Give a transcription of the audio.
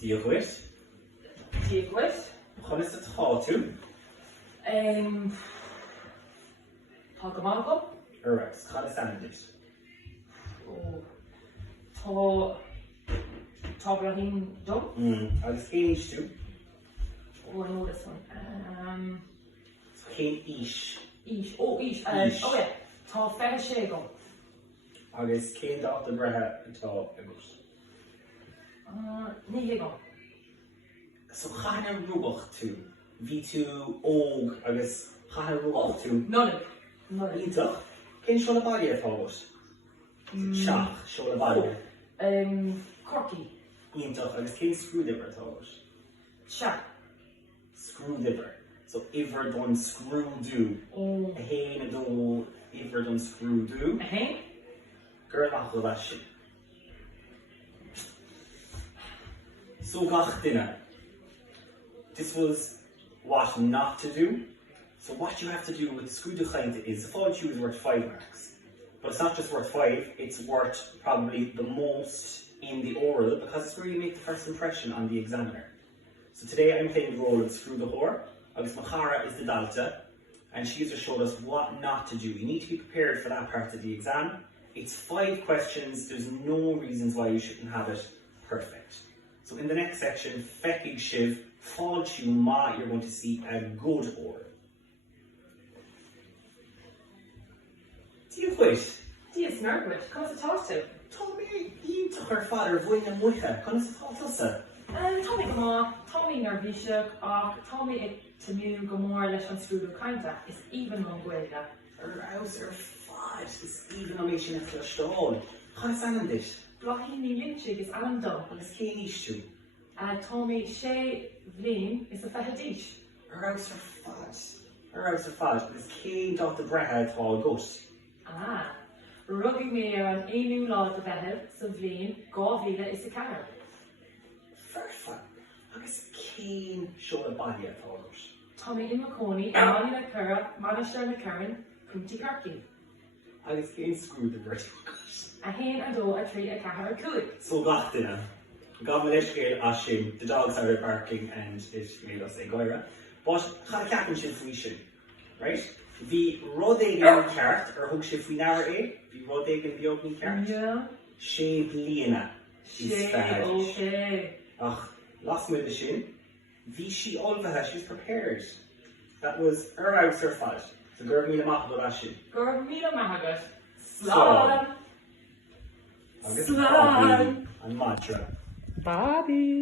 Díoghuit. Díoghuit. Chun is a Fáiltiú. Tá go maith go. Alright, chun is Anandit. Tá brahín dom. Agus Cainte. Oh, I know this one. Cainte Ish. Ish. Oh, Ish. Ish. Oh, yeah. Tá feather sé go. Agus Cainte off the bretha atá agus. Ní hé go. So chana ruach tú. Bhí tú óg agus chana ruach tú. None. Ítach. Cén seo na baile atá agus? Seach, seo na baile. Corky. Ítach agus cén scrúdú atá agus? Seach. Scrúdú. So iver done scrúdú. A héin a dó iver done scrúdú. A héin? Gur nach go leis sin. So gach duine. This was what not to do. So what you have to do with Scrúdú Cainte is the Fáiltiú is worth 5 marks. But it's not just worth 5, it's worth probably the most in the oral because it's where you make the first impression on the examiner. So today I'm playing the role of Scrúdú Humour. Agus Machara is the Dalta, and she's just showed us what not to do. You need to be prepared for that part of the exam. It's 5 questions, there's no reasons why you shouldn't have it perfect. So in the next section, Fekig Shiv, Fáiltiú Ma, you're going to see a good oral. Díoghuit. Díos Nergwit. Cos a táiste. Tommy, you took her father bhuain an mucha. Conas a táilteasa? Tommy go maith, Tommy nervhíseach ach Tommy ag tamiú go mór leis an Scrúdú Cainte is even an Gaeilge. Arouse fad is even am éis sin a chluisteáil. Conas Anandit? Blachí ní linse is an dom. Agus Cainte. Tommy sé bhlín is a fetadís. Arouse fad. Arouse fad. Agus Cainte off the bretha atá gut. Rugging mé ar an éú lá a bheitheh sa bhlín 2000 is a ceathar. Ferfa. Agus cén seo a baile atá gut. Tommy in Macónaí, Máine na Cura, Manisteir na Cairn, Cúntaí Carcií. Agus cén scrúdú bheirt. A héin a dó a trí a ceathar cúig. So gach duine. Gab me leis céil as sin, the dogs are barking and it made us a goire. But chad a ceapan sin faoi sin, right? Bhí rud éigean ceart ar thug sé faoi leabhar é, bhí rud éigean beagnaí ceart. Yeah. Sé bliana is fethead. Okay. Ach, las muid a sin, bhí si olbhathe, she's prepared. That was house ar fad. So gur míle maith go leis sin. Gur míle maith Slán. Agus Slán. an mantra. Bobby.